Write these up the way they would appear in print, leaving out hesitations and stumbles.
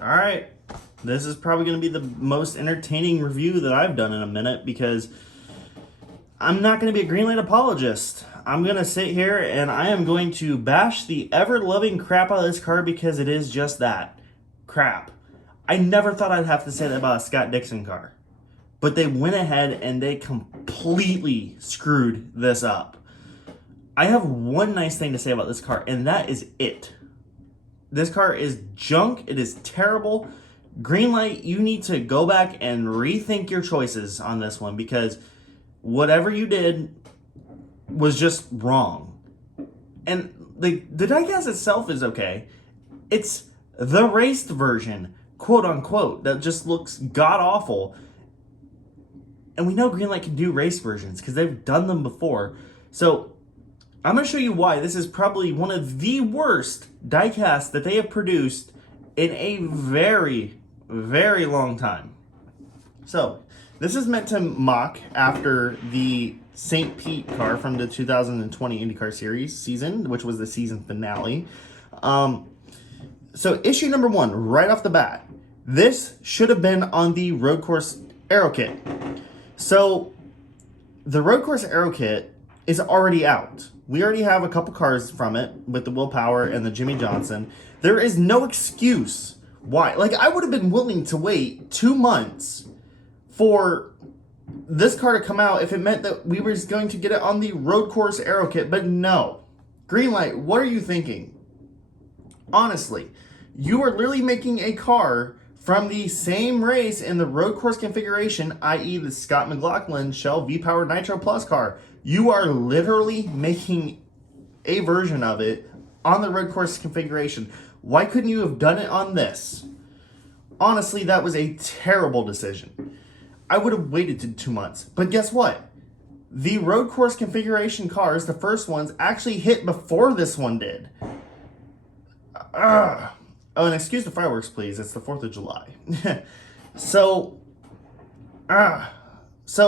All right. This is probably going to be the most entertaining review that I've done in a minute because I'm not going to be a Greenlight apologist. I'm going to sit here and I am going to bash the ever-loving crap out of this car because it is just that. Crap. I never thought I'd have to say that about a Scott Dixon car. But they went ahead and they completely screwed this up. I have one nice thing to say about this car, and that is it. This car is junk. It is terrible. Greenlight, you need to go back and rethink your choices on this one because whatever you did was just wrong. And the diecast itself is okay. It's the raced version, quote unquote, that just looks god awful. And we know Greenlight can do race versions because they've done them before. So I'm going to show you why this is probably one of the worst diecasts that they have produced in a very, very long time. So this is meant to mock after the St. Pete car from the 2020 IndyCar Series season, which was the season finale. So issue number one, right off the bat, this should have been on the Road Course Aero Kit. So the Road Course Aero Kit is already out. We already have a couple cars from it with the Will Power and the Jimmy Johnson. There is no excuse why. Like, I would have been willing to wait 2 months for this car to come out if it meant that we were going to get it on the Road Course Aero Kit, but no. Greenlight, what are you thinking? Honestly, you are literally making a car from the same race in the road course configuration, i.e. the Scott McLaughlin Shell V-Power Nitro Plus car. You are literally making a version of it on the road course configuration. Why couldn't you have done it on this? Honestly, that was a terrible decision. I would have waited 2 months. But guess what? The road course configuration cars, the first ones, actually hit before this one did. Oh, and excuse the fireworks, please. It's the 4th of July. So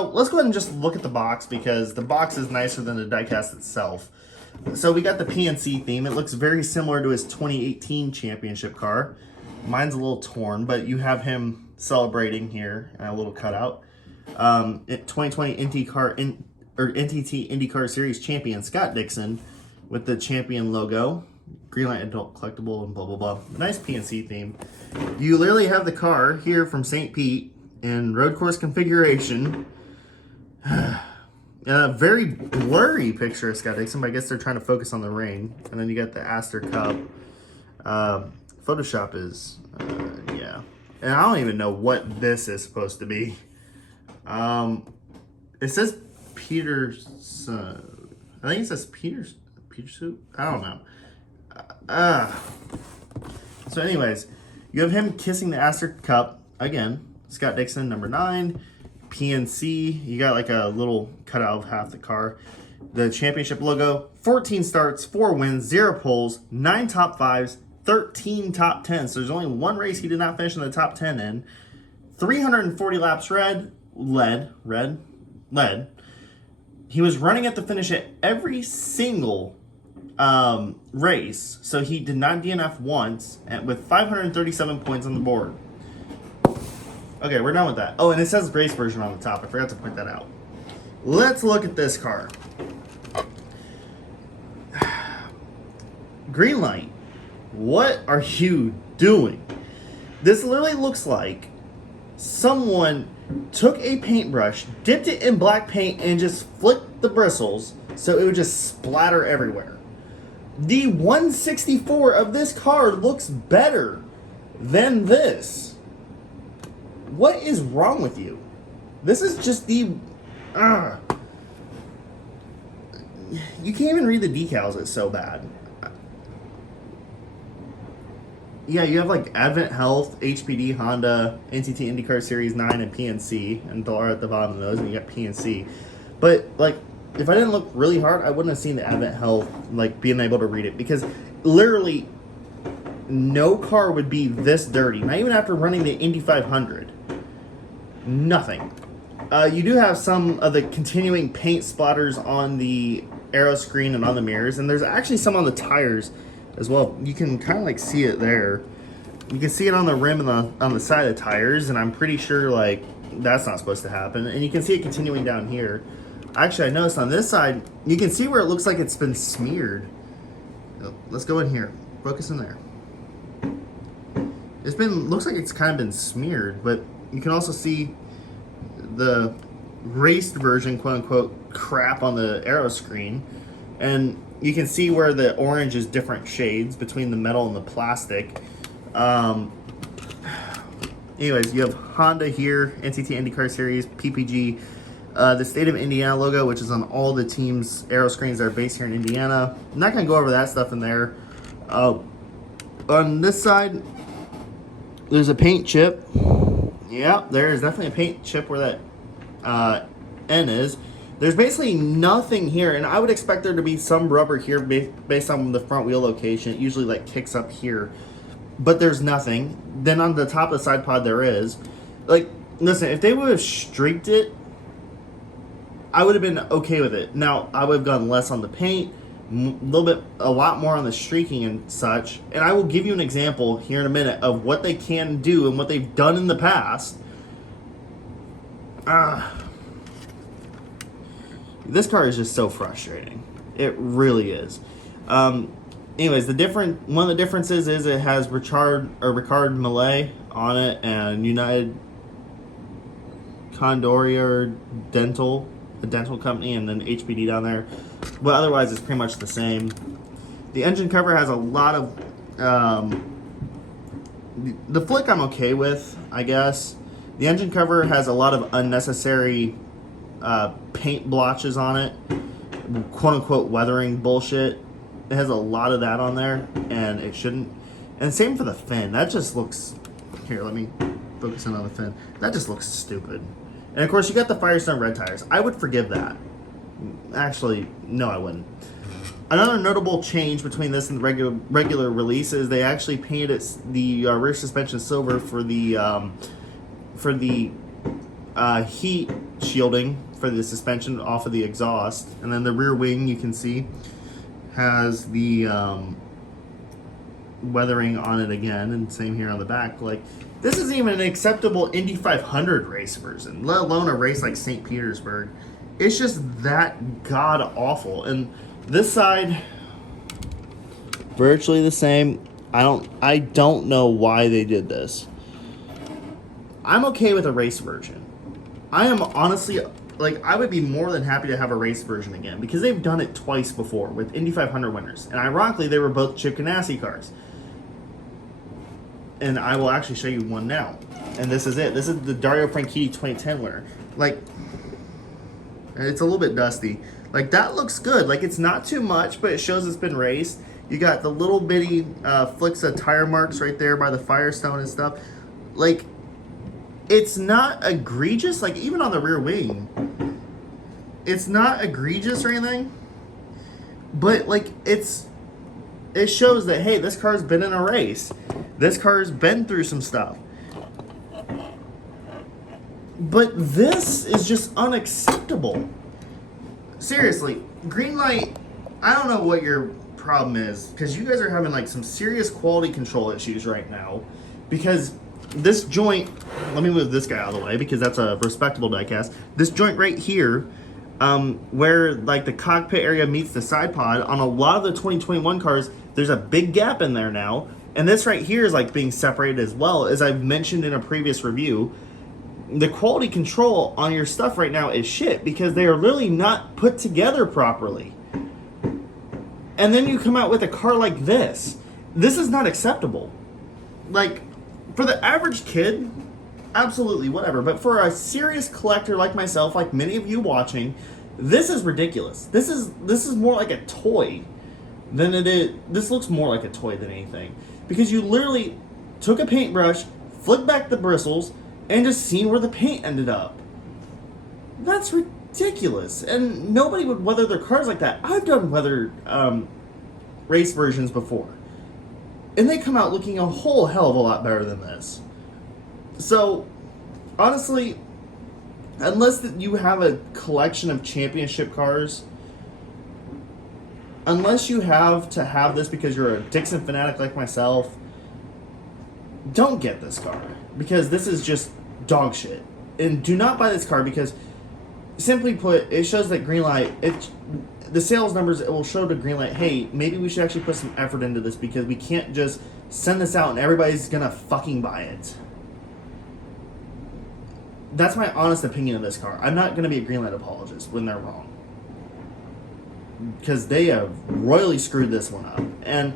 let's go ahead and just look at the box because the box is nicer than the diecast itself. So we got the PNC theme. It looks very similar to his 2018 championship car. Mine's a little torn, but you have him celebrating here and a little cutout. 2020 NTT IndyCar Series champion Scott Dixon with the champion logo. Greenlight Adult Collectible and blah, blah, blah. Nice PNC theme. You literally have the car here from St. Pete in road course configuration. A very blurry picture of Scott Dixon, but I guess they're trying to focus on the rain. And then you got the Astor Cup. Photoshop is, yeah. And I don't even know what this is supposed to be. It says Peterson. I think it says Peterson. I don't know. So anyways, you have him kissing the Astor Cup again. Scott Dixon, number 9. PNC, you got like a little cutout of half the car. The championship logo, 14 starts, 4 wins, 0 poles, 9 top 5s, 13 top 10s. So there's only one race he did not finish in the top 10 in. 340 laps led. He was running at the finish at every single race, so he did not DNF once, and with 537 points on the board. Okay, we're done with that. Oh, and it says race version on the top. I forgot to point that out. Let's look at this car. Greenlight, what are you doing? This literally looks like someone took a paintbrush, dipped it in black paint, and just flicked the bristles so it would just splatter everywhere. The 164 of this car looks better than this. What is wrong with you? This is just the... You can't even read the decals. It's so bad. Yeah, you have like Advent Health, HPD, Honda, NTT IndyCar Series 9, and PNC. And Dollar at the bottom of those, and you got PNC. But, like, if I didn't look really hard, I wouldn't have seen the Advent Health, like, being able to read it. Because literally, no car would be this dirty. Not even after running the Indy 500. Nothing. You do have some of the continuing paint splatters on the aero screen and on the mirrors. And there's actually some on the tires as well. You can kind of, like, see it there. You can see it on the rim and on the side of the tires, and I'm pretty sure like that's not supposed to happen. And you can see it continuing down here. Actually, I noticed on this side, you can see where it looks like it's been smeared. Let's go in here. Focus in there. Looks like it's kind of been smeared, but you can also see the raced version, quote unquote, crap on the aero screen. And you can see where the orange is different shades between the metal and the plastic. Anyways, you have Honda here, NCT IndyCar Series, PPG, the State of Indiana logo, which is on all the teams' aero screens that are based here in Indiana. I'm not going to go over that stuff in there. On this side, there's a paint chip. Yeah, there is definitely a paint chip where that N is. There's basically nothing here, and I would expect there to be some rubber here based on the front wheel location. It usually like kicks up here, but there's nothing. Then on the top of the side pod there is. Like, listen, if they would have streaked it, I would have been okay with it. Now, I would have gone less on the paint, a lot more on the streaking and such. And I will give you an example here in a minute of what they can do and what they've done in the past. This car is just so frustrating. It really is. Anyways, one of the differences is it has Ricard Millet on it and United Condorier Dental, a dental company, and then HPD down there. But otherwise, it's pretty much the same. The engine cover has a lot of... the flick I'm okay with, I guess. The engine cover has a lot of unnecessary paint blotches on it, quote-unquote weathering bullshit. It has a lot of that on there, and it shouldn't. And same for the fin. That just looks... Here, let me focus in on the fin. That just looks stupid. And of course, you got the Firestone red tires. I would forgive that. Actually, no, I wouldn't. Another notable change between this and the regular release is they actually painted the rear suspension silver for the heat shielding for the suspension off of the exhaust. And then the rear wing, you can see, has the weathering on it again, and same here on the back. Like, this isn't even an acceptable Indy 500 race version, let alone a race like St. Petersburg. It's just that god awful. And this side, virtually the same. I don't know why they did this. I'm okay with a race version. I am honestly, like, I would be more than happy to have a race version again, because they've done it twice before with Indy 500 winners. And ironically, they were both Chip Ganassi cars. And I will actually show you one now. And this is it. This is the Dario Franchitti 2010 winner. Like, it's a little bit dusty. Like, that looks good. Like, it's not too much, but it shows it's been raced. You got the little bitty flicks of tire marks right there by the Firestone and stuff. Like, it's not egregious. Like, even on the rear wing, it's not egregious or anything. But, like, it shows that, hey, this car's been in a race. This car's been through some stuff. But this is just unacceptable. Seriously, Greenlight, I don't know what your problem is, because you guys are having like some serious quality control issues right now. Because this joint, let me move this guy out of the way because that's a respectable diecast. This joint right here, where like the cockpit area meets the side pod, on a lot of the 2021 cars, there's a big gap in there now. And this right here is like being separated as well. As I've mentioned in a previous review, the quality control on your stuff right now is shit because they are literally not put together properly. And then you come out with a car like this. This is not acceptable. Like, for the average kid, absolutely, whatever. But for a serious collector like myself, like many of you watching, this is ridiculous. This is more like a toy than it is. This looks more like a toy than anything. Because you literally took a paintbrush, flicked back the bristles, and just seen where the paint ended up. That's ridiculous. And nobody would weather their cars like that. I've done weathered race versions before. And they come out looking a whole hell of a lot better than this. So, honestly, unless you have a collection of championship cars, unless you have to have this because you're a Dixon fanatic like myself, don't get this car because this is just dog shit. And do not buy this car because, simply put, it shows that Greenlight, the sales numbers, it will show to Greenlight, hey, maybe we should actually put some effort into this because we can't just send this out and everybody's gonna fucking buy it. That's my honest opinion of this car. I'm not gonna be a Greenlight apologist when they're wrong, because they have royally screwed this one up. And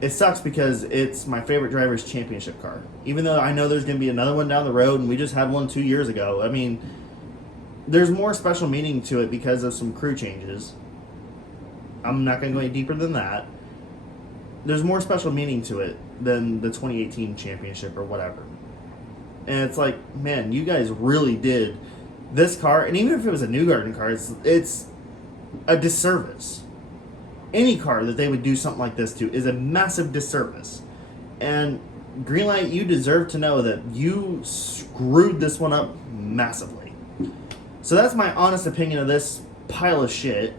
it sucks because it's my favorite driver's championship car. Even though I know there's going to be another one down the road, and we just had one 2 years ago. I mean, there's more special meaning to it because of some crew changes. I'm not going to go any deeper than that. There's more special meaning to it than the 2018 championship or whatever. And it's like, man, you guys really did this car. And even if it was a New Garden car, it's a disservice. Any car that they would do something like this to is a massive disservice. And Greenlight, you deserve to know that you screwed this one up massively. So that's my honest opinion of this pile of shit.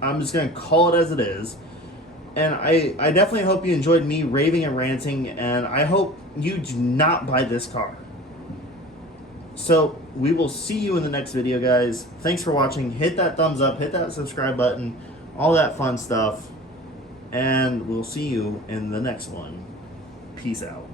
I'm just going to call it as it is. And I definitely hope you enjoyed me raving and ranting, and I hope you do not buy this car. So we will see you in the next video, guys. Thanks for watching. Hit that thumbs up, hit that subscribe button, all that fun stuff, and we'll see you in the next one. Peace out.